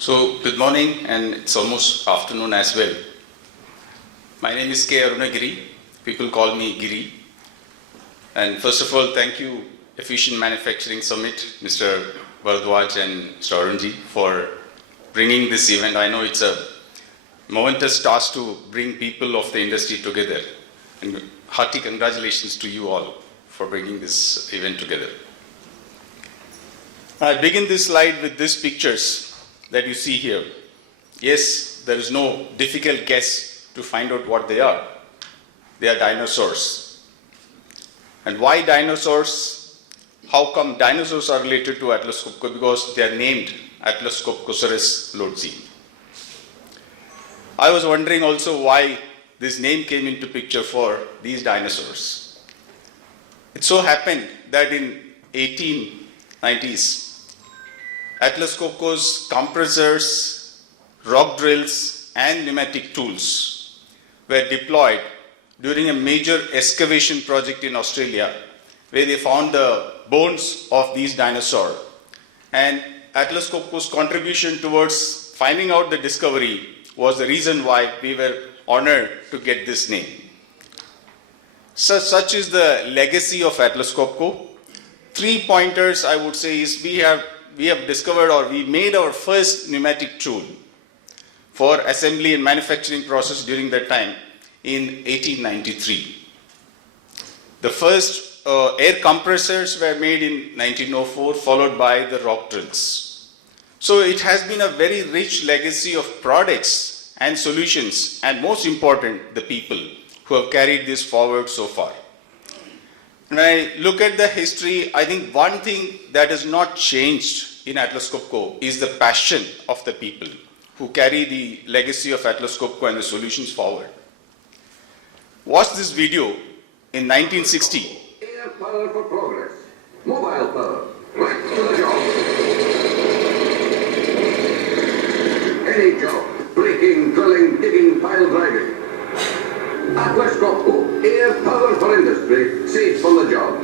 So, good morning, and it's almost afternoon as well. My name is K Arunagiri. People call me Giri. And first of all, thank you, Efficient Manufacturing Summit, Mr. Bharadwaj and Mr. Arunji, for bringing this event. I know it's a momentous task to bring people of the industry together. And hearty congratulations to you all for bringing this event together. I begin this slide with these pictures that you see here. Yes, there is no difficult guess to find out what they are. They are dinosaurs. And why dinosaurs? How come dinosaurs are related to Atlas Copco? Because they are named Atlas Copcosaurus lodzi. I was wondering also why this name came into picture for these dinosaurs. It so happened that in 1890s, Atlas Copco's compressors, rock drills, and pneumatic tools were deployed during a major excavation project in Australia, where they found the bones of these dinosaurs. And Atlas Copco's contribution towards finding out the discovery was the reason why we were honored to get this name. Such is the legacy of Atlas Copco. 3 pointers I would say is we have discovered, or we made our first pneumatic tool for assembly and manufacturing process during that time in 1893. The first air compressors were made in 1904, followed by the rock drills. So it has been a very rich legacy of products and solutions, and most important, the people who have carried this forward so far. When I look at the history, I think one thing that has not changed in Atlas Copco is the passion of the people who carry the legacy of Atlas Copco and the solutions forward. Watch this video in 1960. Air power for progress. Mobile power. Right to the job. Any job. Breaking, drilling, digging, pile driving. Atlas Copco, air power for industry, safe on the job.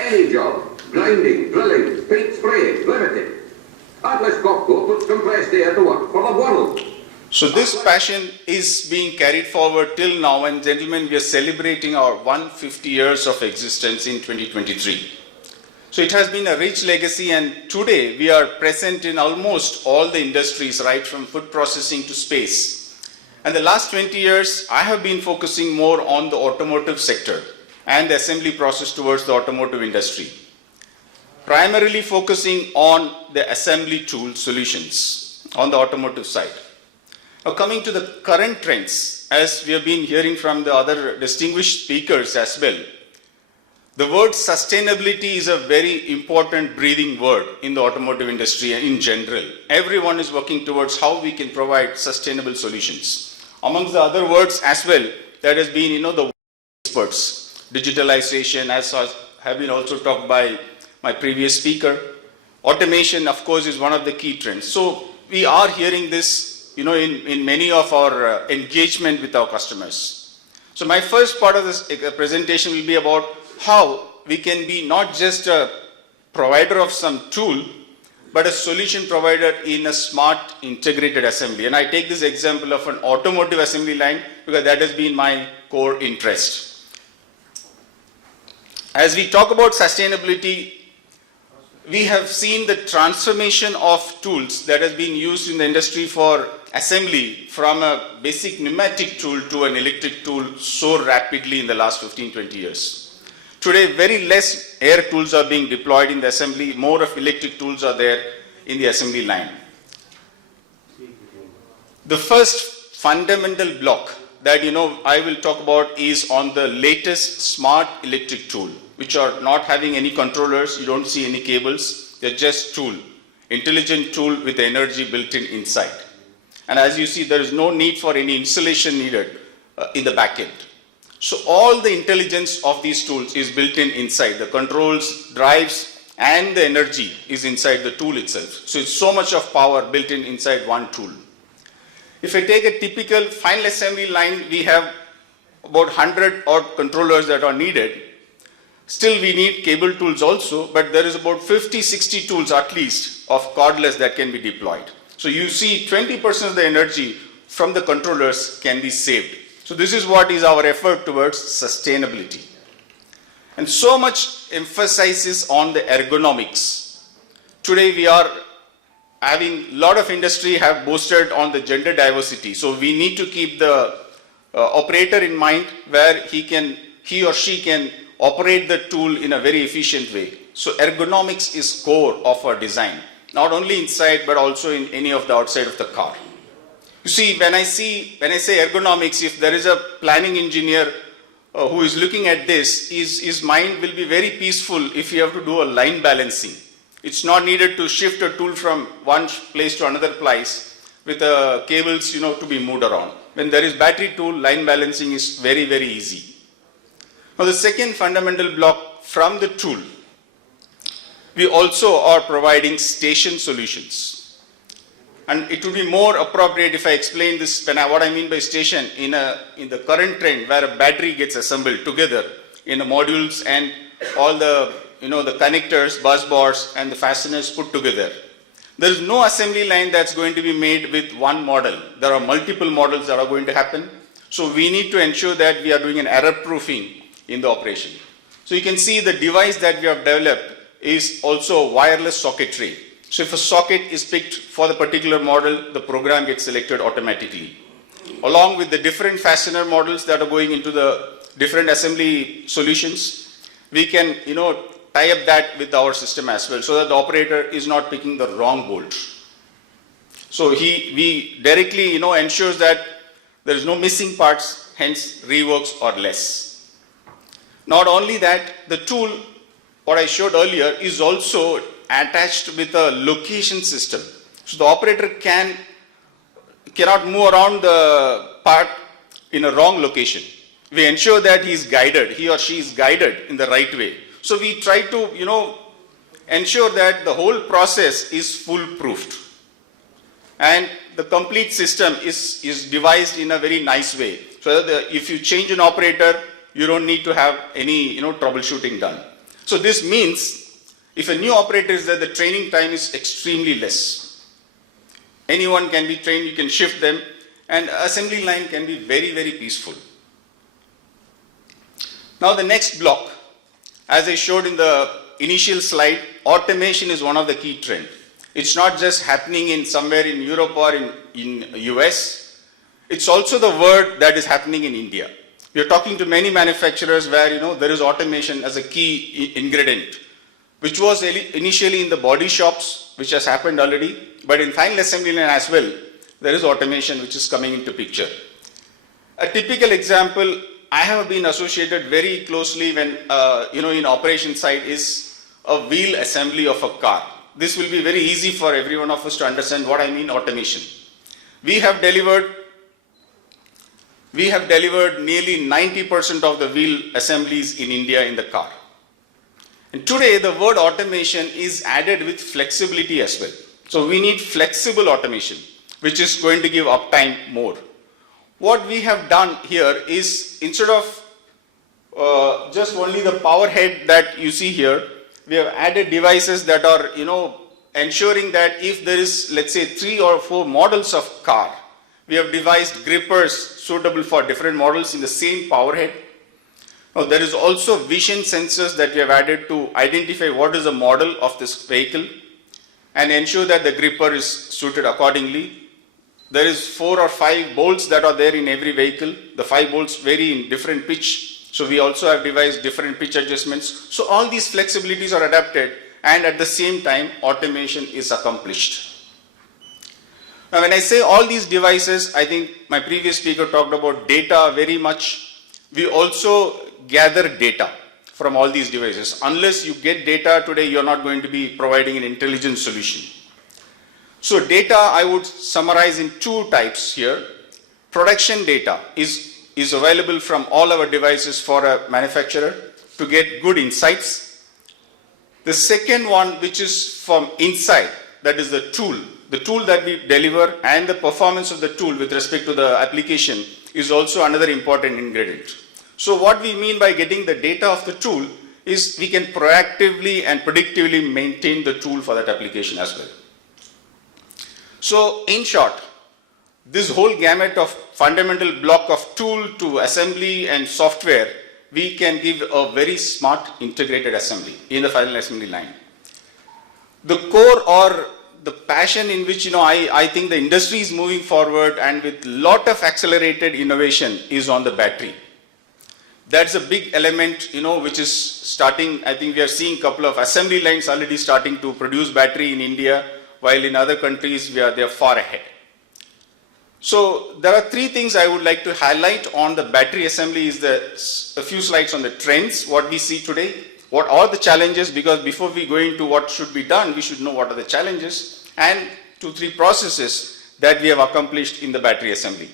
Any job, grinding, drilling, paint spraying, limited. Atlas Copco puts compressed air to work for the world. So this passion is being carried forward till now, and gentlemen, we are celebrating our 150 years of existence in 2023. So it has been a rich legacy, and today we are present in almost all the industries, right from food processing to space. And the last 20 years, I have been focusing more on the automotive sector and the assembly process towards the automotive industry, primarily focusing on the assembly tool solutions on the automotive side. Now coming to the current trends, as we have been hearing from the other distinguished speakers as well, the word sustainability is a very important breathing word in the automotive industry in general. Everyone is working towards how we can provide sustainable solutions. Amongst the other words as well, that has been, the experts, digitalization, as have been also talked by my previous speaker. Automation, of course, is one of the key trends. So we are hearing this, in many of our engagement with our customers. So my first part of this presentation will be about how we can be not just a provider of some tool, but a solution provider in a smart integrated assembly. And I take this example of an automotive assembly line because that has been my core interest. As we talk about sustainability, we have seen the transformation of tools that has been used in the industry for assembly from a basic pneumatic tool to an electric tool so rapidly in the last 15-20 years. Today, very less air tools are being deployed in the assembly. More of electric tools are there in the assembly line. The first fundamental block that I will talk about is on the latest smart electric tool, which are not having any controllers. You don't see any cables. They're just tool, intelligent tool with energy built inside. And as you see, there is no need for any installation needed in the back end. So all the intelligence of these tools is built inside. The controls, drives, and the energy is inside the tool itself. So it's so much of power built inside one tool. If I take a typical final assembly line, we have about 100 odd controllers that are needed. Still we need cable tools also, but there is about 50-60 tools at least of cordless that can be deployed. So you see 20% of the energy from the controllers can be saved. So this is what is our effort towards sustainability. And so much emphasis on the ergonomics. Today we are having a lot of industry have boasted on the gender diversity. So we need to keep the operator in mind where he or she can operate the tool in a very efficient way. So ergonomics is core of our design, not only inside but also in any of the outside of the car. You see, when I say ergonomics, if there is a planning engineer who is looking at this, his mind will be very peaceful if you have to do a line balancing. It's not needed to shift a tool from one place to another place with cables, to be moved around. When there is battery tool, line balancing is very, very easy. Now the second fundamental block from the tool, we also are providing station solutions. And it would be more appropriate if I explain this, what I mean by station, in the current trend where a battery gets assembled together in the modules and all the the connectors, bus bars and the fasteners put together. There is no assembly line that's going to be made with one model. There are multiple models that are going to happen. So we need to ensure that we are doing an error proofing in the operation. So you can see the device that we have developed is also wireless socket tray. So if a socket is picked for the particular model, the program gets selected automatically. Along with the different fastener models that are going into the different assembly solutions, we can tie up that with our system as well so that the operator is not picking the wrong bolt. So we directly ensures that there is no missing parts, hence reworks are less. Not only that, the tool, what I showed earlier, is also attached with a location system. So the operator cannot move around the part in a wrong location. We ensure that he or she is guided in the right way. So we try to, ensure that the whole process is foolproofed. And the complete system is devised in a very nice way. So that if you change an operator, you don't need to have any, troubleshooting done. So this means if a new operator is there, the training time is extremely less. Anyone can be trained, you can shift them, and assembly line can be very, very peaceful. Now the next block. As I showed in the initial slide, automation is one of the key trends. It's not just happening in somewhere in Europe or in US. It's also the word that is happening in India. We are talking to many manufacturers where there is automation as a key ingredient, which was initially in the body shops, which has happened already, but in final assembly line as well, there is automation which is coming into picture. A typical example I have been associated very closely when, in operation side is a wheel assembly of a car. This will be very easy for every one of us to understand what I mean automation. We have delivered nearly 90% of the wheel assemblies in India in the car. And today the word automation is added with flexibility as well. So we need flexible automation, which is going to give uptime more. What we have done here is, instead of just only the power head that you see here, we have added devices that are, ensuring that if there is, let's say, 3 or 4 models of car, we have devised grippers suitable for different models in the same power head. Now, there is also vision sensors that we have added to identify what is the model of this vehicle and ensure that the gripper is suited accordingly. There is 4 or 5 bolts that are there in every vehicle. The 5 bolts vary in different pitch. So we also have devised different pitch adjustments. So all these flexibilities are adapted, and at the same time, automation is accomplished. Now when I say all these devices, I think my previous speaker talked about data very much. We also gather data from all these devices. Unless you get data today, you're not going to be providing an intelligent solution. So data I would summarize in 2 types here. Production data is available from all our devices for a manufacturer to get good insights. The second one, which is from inside, that is the tool that we deliver, and the performance of the tool with respect to the application is also another important ingredient. So what we mean by getting the data of the tool is we can proactively and predictively maintain the tool for that application as well. So in short, this whole gamut of fundamental block of tool to assembly and software, we can give a very smart integrated assembly in the final assembly line. The core or the passion in which I think the industry is moving forward and with lot of accelerated innovation is on the battery. That's a big element which is starting. I think we are seeing a couple of assembly lines already starting to produce battery in India, while in other countries they are far ahead. So there are three things I would like to highlight on the battery assembly. Is a few slides on the trends, what we see today, what are the challenges, because before we go into what should be done, we should know what are the challenges, and 2-3 processes that we have accomplished in the battery assembly.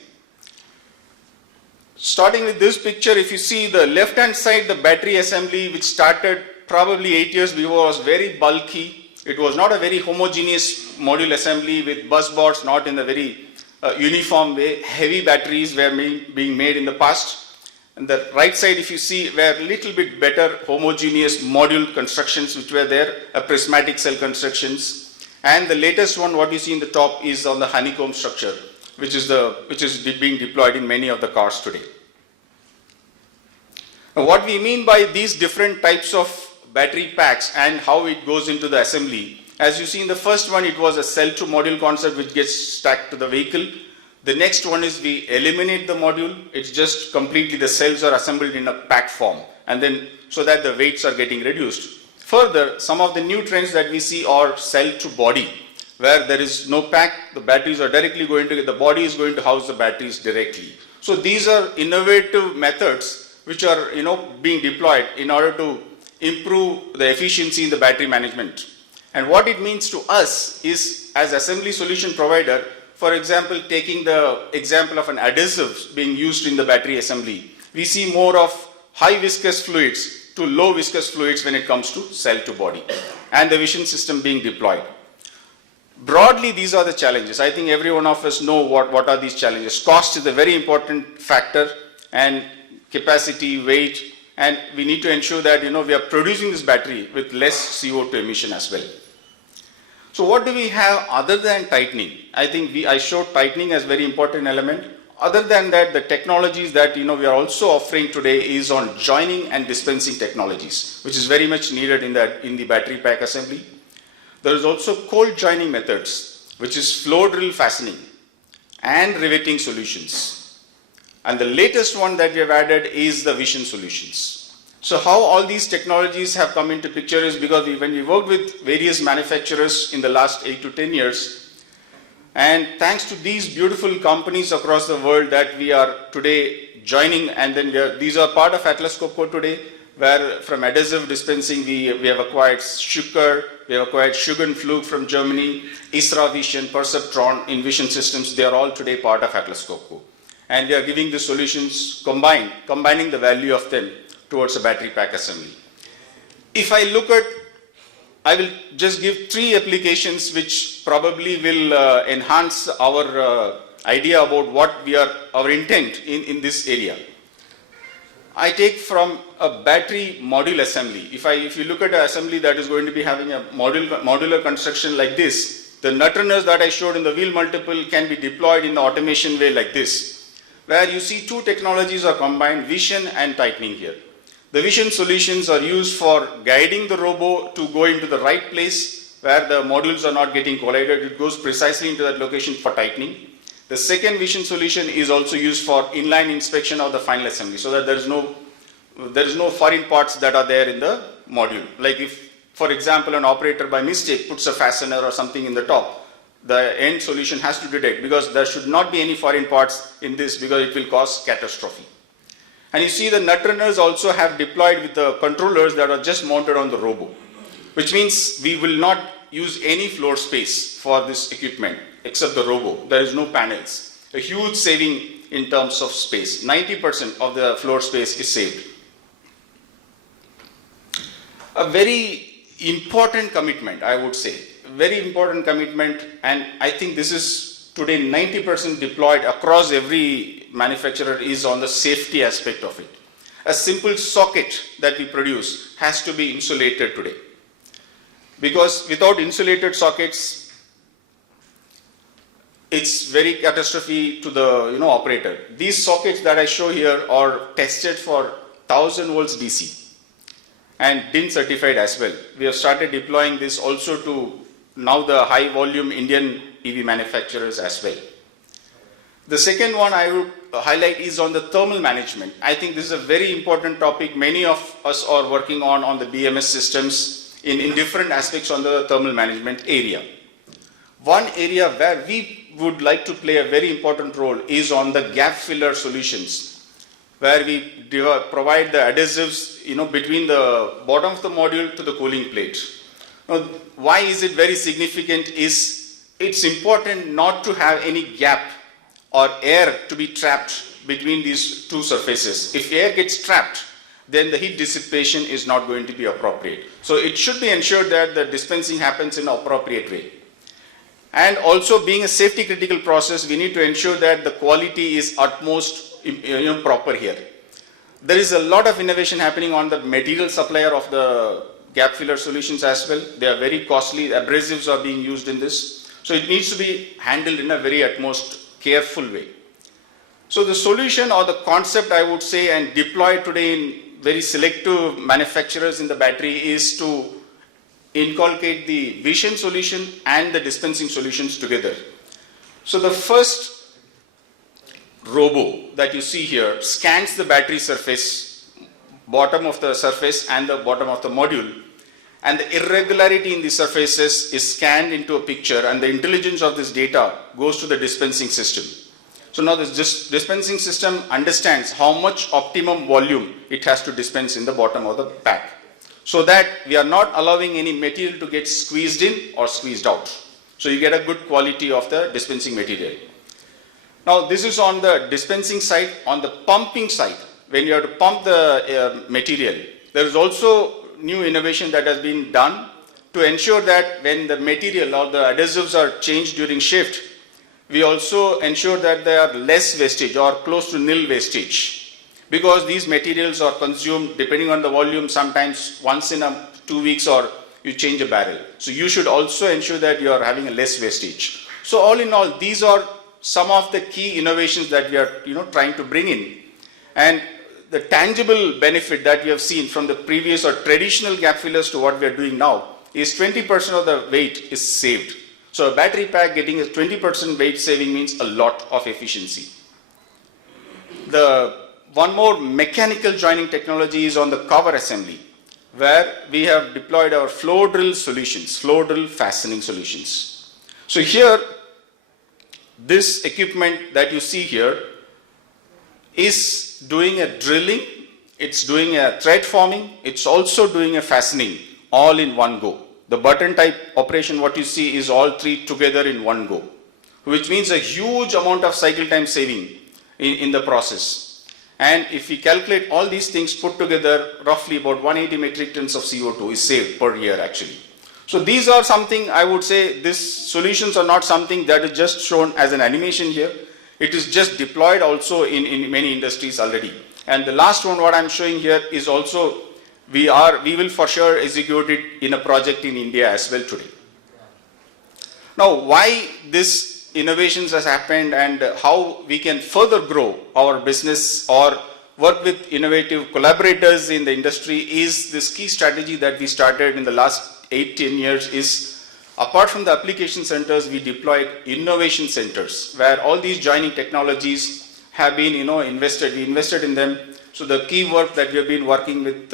Starting with this picture, if you see the left hand side, the battery assembly, which started probably 8 years before, was very bulky. It was not a very homogeneous module assembly with bus bars, not in a very uniform way. Heavy batteries were being made in the past. And the right side, if you see, were a little bit better homogeneous module constructions which were there, prismatic cell constructions. And the latest one, what you see in the top, is on the honeycomb structure, which is being deployed in many of the cars today. Now, what we mean by these different types of battery packs and how it goes into the assembly, as you see in the first one, it was a cell to module concept which gets stacked to the vehicle. The next one is we eliminate the module. It's just completely the cells are assembled in a pack form, and then so that the weights are getting reduced. Further, some of the new trends that we see are cell to body, where there is no pack, the batteries are directly going to, the body is going to house the batteries directly. So these are innovative methods which are being deployed in order to improve the efficiency in the battery management. And what it means to us is, as assembly solution provider, for example, taking the example of an adhesive being used in the battery assembly, we see more of high viscous fluids to low viscous fluids when it comes to cell to body, and the vision system being deployed. Broadly, these are the challenges. I think every one of us know what are these challenges. Cost is a very important factor, and capacity, weight, and we need to ensure that we are producing this battery with less CO2 emission as well. So what do we have other than tightening? I think I showed tightening as very important element. Other than that, the technologies that we are also offering today is on joining and dispensing technologies, which is very much needed in the battery pack assembly. There is also cold joining methods, which is floor drill fastening and riveting solutions. And the latest one that we have added is the vision solutions. So how all these technologies have come into picture is because when we worked with various manufacturers in the last 8 to 10 years, and thanks to these beautiful companies across the world that we are today joining, and then these are part of Atlas Copco today, where from adhesive dispensing we have acquired Schucker, we have acquired Schuggen Flug from Germany, Isra Vision, Perceptron in vision systems. They are all today part of Atlas Copco. And we are giving the solutions combining the value of them towards a battery pack assembly. If I will just give 3 applications which probably will enhance our idea about our intent in this area. I take from a battery module assembly. If you look at an assembly that is going to be having a modular construction like this, the nut runners that I showed in the wheel multiple can be deployed in the automation way like this, where you see 2 technologies are combined, vision and tightening here. The vision solutions are used for guiding the robo to go into the right place where the modules are not getting collided. It goes precisely into that location for tightening. The second vision solution is also used for inline inspection of the final assembly, so that there is no foreign parts that are there in the module. Like if, for example, an operator by mistake puts a fastener or something in the top, the end solution has to detect, because there should not be any foreign parts in this, because it will cause catastrophe. And you see the nut runners also have deployed with the controllers that are just mounted on the robo, which means we will not use any floor space for this equipment except the robo. There is no panels. A huge saving in terms of space. 90% of the floor space is saved. A very important commitment, I would say. Very important commitment, and I think this is today 90% deployed across every manufacturer, is on the safety aspect of it. a simple socket that we produce has to be insulated today. Because without insulated sockets, it's very catastrophe to the operator. These sockets that I show here are tested for 1000 volts DC and DIN certified as well. We have started deploying this also to now the high volume Indian EV manufacturers as well. The second one I would highlight is on the thermal management. I think this is a very important topic. Many of us are working on the BMS systems in different aspects on the thermal management area. One area where we would like to play a very important role is on the gap filler solutions, where we provide the adhesives between the bottom of the module to the cooling plate. Now, why is it very significant is it's important not to have any gap or air to be trapped between these two surfaces. If air gets trapped, then the heat dissipation is not going to be appropriate. So it should be ensured that the dispensing happens in an appropriate way. And also, being a safety critical process, we need to ensure that the quality is utmost proper here. There is a lot of innovation happening on the material supplier of the gap filler solutions as well. They are very costly. Abrasives are being used in this. So it needs to be handled in a very utmost careful way. So the solution or the concept, I would say, and deployed today in very selective manufacturers in the battery is to inculcate the vision solution and the dispensing solutions together. So the first robo that you see here scans the battery surface, bottom of the surface and the bottom of the module, and the irregularity in the surfaces is scanned into a picture, and the intelligence of this data goes to the dispensing system. So now this dispensing system understands how much optimum volume it has to dispense in the bottom of the pack, so that we are not allowing any material to get squeezed in or squeezed out. So you get a good quality of the dispensing material. Now this is on the dispensing side. On the pumping side, when you have to pump the material, there is also new innovation that has been done to ensure that when the material or the adhesives are changed during shift, we also ensure that there are less wastage or close to nil wastage, because these materials are consumed depending on the volume, sometimes once in 2 weeks, or you change a barrel. So you should also ensure that you are having a less wastage. So all in all, these are some of the key innovations that we are trying to bring in. And the tangible benefit that we have seen from the previous or traditional gap fillers to what we are doing now is 20% of the weight is saved. So a battery pack getting a 20% weight saving means a lot of efficiency. The one more mechanical joining technology is on the cover assembly, where we have deployed our flow drill solutions, flow drill fastening solutions. So here, this equipment that you see here is doing a drilling, it's doing a thread forming, it's also doing a fastening all in one go. The button type operation, what you see, is all three together in one go, which means a huge amount of cycle time saving in the process. And if we calculate all these things put together, roughly about 180 metric tons of CO2 is saved per year actually. So these are something, I would say, these solutions are not something that is just shown as an animation here. It is just deployed also in many industries already. And the last one, what I'm showing here, is also we will for sure execute it in a project in India as well today. Now, why this innovations has happened and how we can further grow our business or work with innovative collaborators in the industry is this key strategy that we started in the last 8-10 years is, apart from the application centers, we deployed innovation centers where all these joining technologies have been invested. We invested in them. So the key work that we have been working with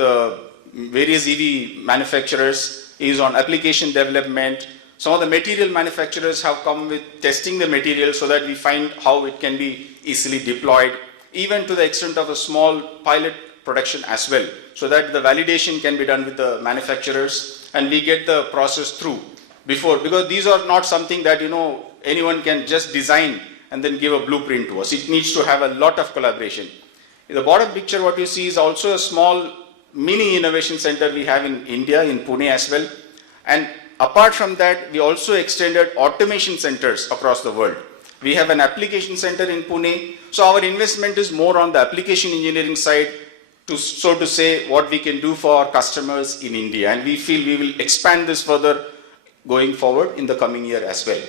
various EV manufacturers is on application development. Some of the material manufacturers have come with testing the material so that we find how it can be easily deployed, even to the extent of a small pilot production as well, so that the validation can be done with the manufacturers and we get the process through before, because these are not something that anyone can just design and then give a blueprint to us. It needs to have a lot of collaboration. In the bottom picture, what you see is also a small mini innovation center we have in India, in Pune as well. And apart from that, we also extended automation centers across the world. We have an application center in Pune. So our investment is more on the application engineering side, to, so to say, what we can do for our customers in India. And we feel we will expand this further going forward in the coming year as well.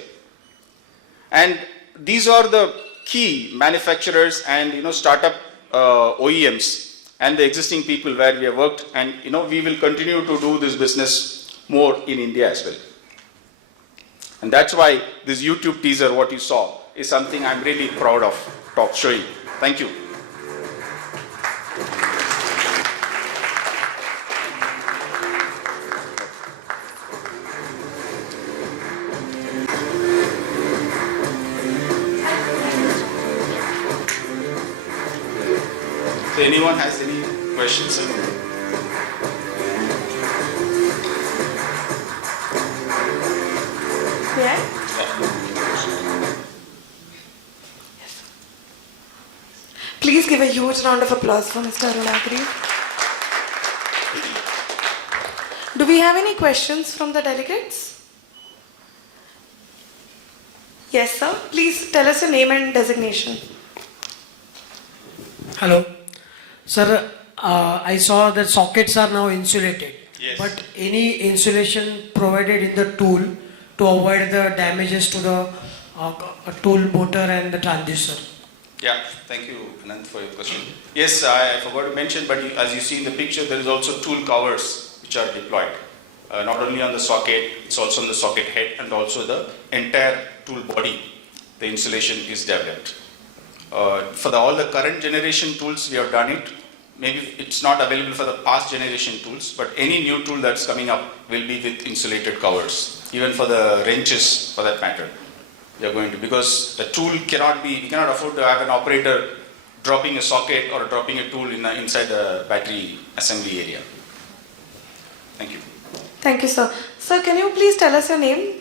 And these are the key manufacturers and startup OEMs and the existing people where we have worked, and we will continue to do this business more in India as well. And that's why this YouTube teaser, what you saw, is something I'm really proud of showing. Thank you. So anyone has any questions? Yeah? Please give a huge round of applause for Mr. Arunagiri. Do we have any questions from the delegates? Yes, sir. Please tell us your name and designation. Hello. Sir, I saw that sockets are now insulated. Yes. But any insulation provided in the tool to avoid the damages to the tool motor and the transducer? Yeah, thank you, Anand, for your question. Yes, I forgot to mention, but as you see in the picture, there is also tool covers which are deployed. Not only on the socket, it's also on the socket head and also the entire tool body. The insulation is developed. For all the current generation tools, we have done it. Maybe it's not available for the past generation tools, but any new tool that's coming up will be with insulated covers. Even for the wrenches, for that matter, we are going to, because the tool cannot be, we cannot afford to have an operator dropping a socket or dropping a tool inside the battery assembly area. Thank you. Thank you, sir. Sir, can you please tell us your name?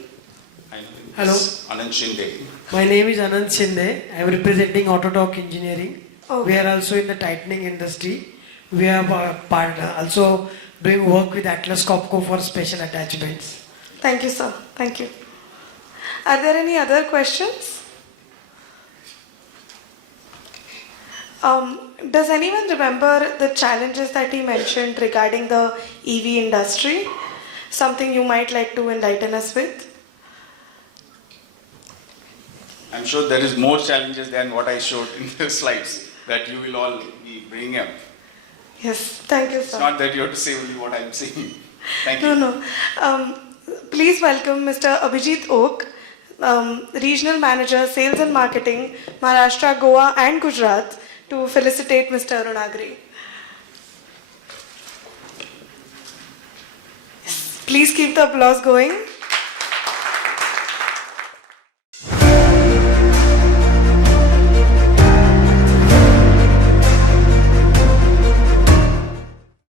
Hello. Anand Shinde. My name is Anand Shinde. I am representing Autotalk Engineering. Okay. We are also in the tightening industry. We are also doing work with Atlas Copco for special attachments. Thank you, sir. Thank you. Are there any other questions? Does anyone remember the challenges that he mentioned regarding the EV industry? Something you might like to enlighten us with? I'm sure there is more challenges than what I showed in the slides that you will all be bringing up. Yes, thank you, It's sir. not that you have to say only what I'm saying. Thank you. No. Please welcome Mr. Abhijit Oak, Regional Manager, Sales and Marketing, Maharashtra, Goa and Gujarat, to felicitate Mr. Arunagiri. Yes, please keep the applause going.